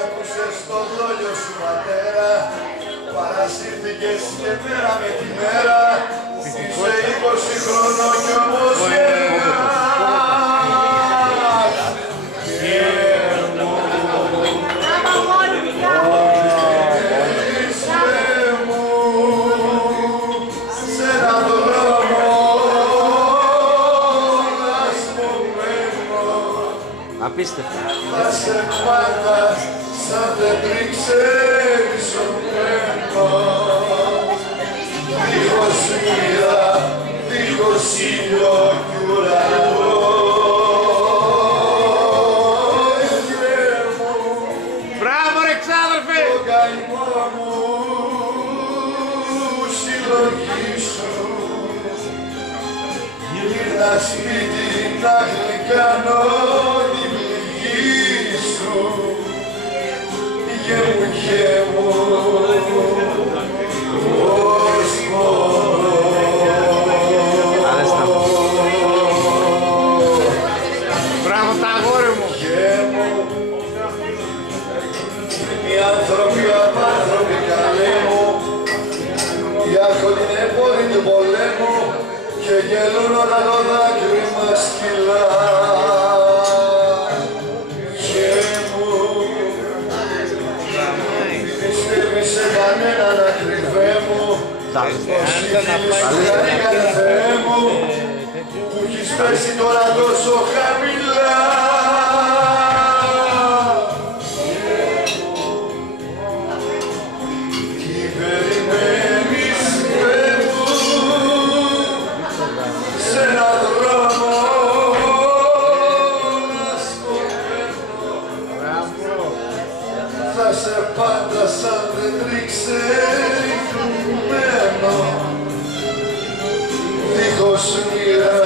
άκουσες το δόλιο σου πατέρα, παρασύρθηκες και μέρα με τη μέρα, είσαι 20 χρονών κι όμως απίστευτα. Θα σε πάντα σαν δεν ξέρεις ο μένος, δίχως μοίρα, δίχως ήλιο κι ουρανό. Μπράβο ρε ξάδερφε! Το καημό μου συλλογή σου, γύρνα σπίτι να γλυκάνω τη πληγή σου, γε μου, πώς μπορώ. Μπράβο τα αγόρι μου! Γε μου, οι άνθρωποι απάνθρωποι καλέ μου, οι άρχοντοι είναι πόροι του πολέμου και γελούν όταν το δάκρυ μας κυλά. Γε μου, πιστεύεις σε κανέναν ακριβέ μου, Θεέ μου, που έχεις πέσει τώρα τόσο χαμηλά. Τι περιμένεις Θεέ μου, σε έναν δρόμο να σκοπεύω, θα σε πάντα σαν δεν τρίξερικμένο, δίχως μοίρα.